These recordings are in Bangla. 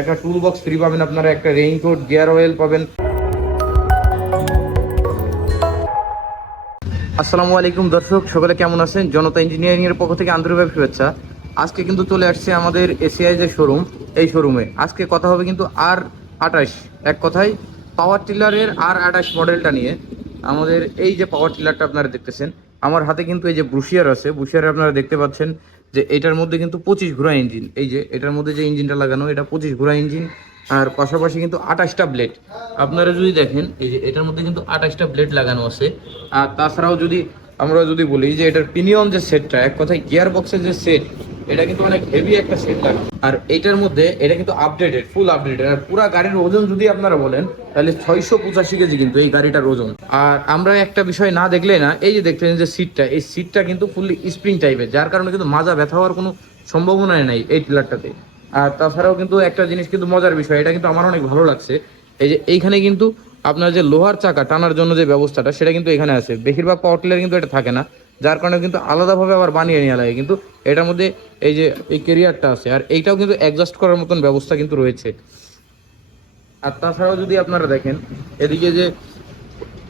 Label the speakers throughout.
Speaker 1: একটা টুল বক্স ফ্রি পাবেন, আপনারা একটা রেইনকোট গিয়ার অয়েল পাবেন। আসসালামু আলাইকুম দর্শক, সকলে কেমন আছেন? জনতা ইঞ্জিনিয়ারিং এর পক্ষ থেকে আন্তরিকভাবে শুভেচ্ছা। আজকে কিন্তু চলে আসছে আমাদের এসিআই যে শোরুম এই শোরুমে আজকে কথা হবে কিন্তু আর আঠাশ, এক কথায় পাওয়ার টিলারের আর আঠাশ মডেলটা নিয়ে। আমাদের এই যে পাওয়ার টিলারটা আপনারা দেখতেছেন আমার হাতে কিন্তু এই যে ব্রুশিয়ার আছে ব্রুশিয়ারে আপনারা দেখতে পাচ্ছেন যে এটার মধ্যে কিন্তু পঁচিশ ঘোড়া ইঞ্জিন এই যে এটার মধ্যে যে ইঞ্জিনটা লাগানো, এটা পঁচিশ ঘোড়া ইঞ্জিন আর পাশাপাশি কিন্তু আঠাশটা ব্লেড আপনারা যদি দেখেন, এই যে এটার মধ্যে কিন্তু আঠাশটা ব্লেড লাগানো আছে। আর তাছাড়াও যদি আমরা যদি বলি যে এটার পিনিয়ন যে সেটটা এক কথায় গিয়ার বক্সের যে সেট এটা কিন্তু অনেক হেভি একটা সেট লাগে। আর এটার মধ্যে, এটা কিন্তু আপডেটেড ফুল আপডেটেড আর পুরো গাড়ির ওজন যদি আপনারা বলেন, তাহলে ছয়শো পঁচাশি কেজি কিন্তু এই গাড়িটার ওজন। আর আমরা একটা বিষয় না দেখলে না, এই যে দেখছেন যে সিটটা এই সিটটা কিন্তু ফুললি স্প্রিং টাইপের যার কারণে কিন্তু মাজা ব্যথা হওয়ার কোনো সম্ভাবনাই নাই এই টিলারটাতে আর তাছাড়াও কিন্তু একটা জিনিস কিন্তু মজার বিষয়, এটা কিন্তু আমার অনেক ভালো লাগছে। এই যে এইখানে কিন্তু আপনার যে লোহার চাকা টানার জন্য যে ব্যবস্থাটা, সেটা কিন্তু এখানে আছে। বেশিরভাগ পাওয়ার টিলার কিন্তু এটা থাকে না, যার কারণে কিন্তু আলাদাভাবে আবার বানিয়ে নেওয়া লাগে। কিন্তু এটার মধ্যে এই যে এই কেরিয়ারটা আছে, আর এইটাও কিন্তু অ্যাডজাস্ট করার মতন ব্যবস্থা কিন্তু রয়েছে। আর তাছাড়াও যদি আপনারা দেখেন, এদিকে যে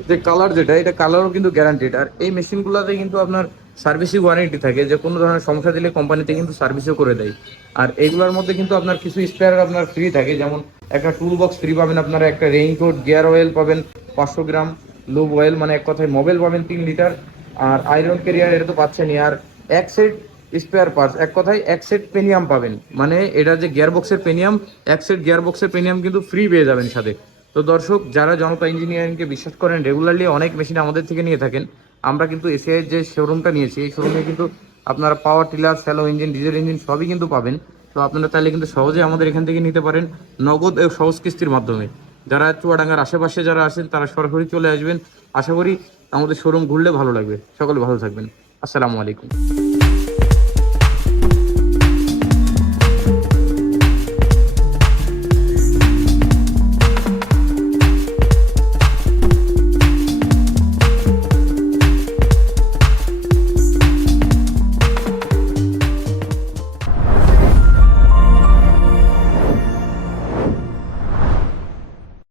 Speaker 1: যে কালার যেটা, এটা কালারও কিন্তু গ্যারান্টিড আর এই মেশিনগুলোতে কিন্তু আপনার সার্ভিসিং ওয়ারেন্টি থাকে, যে কোনো ধরনের সমস্যা দিলে কোম্পানিতে কিন্তু সার্ভিসও করে দেয়। আর এইগুলোর মধ্যে কিন্তু আপনার কিছু স্পেয়ার আপনার ফ্রি থাকে, যেমন একটা টুল বক্স ফ্রি পাবেন আপনারা, একটা রেইনকোট গিয়ার অয়েল পাবেন, পাঁচশো গ্রাম লুব অয়েল মানে এক কথায় মোবাইল পাবেন তিন লিটার আর আয়রন কেরিয়ার এটা তো পাচ্ছেনই। আর এক সেট স্পেয়ার পার্টস এক কথায় এক সেট পেনিয়াম পাবেন। মানে এটা যে গিয়ার বক্সের পেনিয়াম এক সেট গিয়ার বক্সের পেনিয়াম কিন্তু ফ্রি পেয়ে যাবেন সাথে। তো দর্শক, যারা জনতা ইঞ্জিনিয়ারিংকে বিশ্বাস করেন রেগুলারলি অনেক মেশিন আমাদের থেকে নিয়ে থাকেন। আমরা কিন্তু এসিআই যে শোরুমটা নিয়েছি, এই শোরুমে কিন্তু আপনারা power tiller shallow engine diesel engine সবই কিন্তু পাবেন। তো আপনারা তাহলে কিন্তু সহজে আমাদের এখান থেকে নিতে পারেন নগদ সহজ কিস্তির মাধ্যমে। যারা চুয়াডাঙ্গার আশেপাশে যারা আসেন তারা সরাসরি চলে আসবেন। আশা করি আমাদের শোরুম ঘুরলে ভালো লাগবে। সকলে ভালো থাকবেন। আসসালামু আলাইকুম।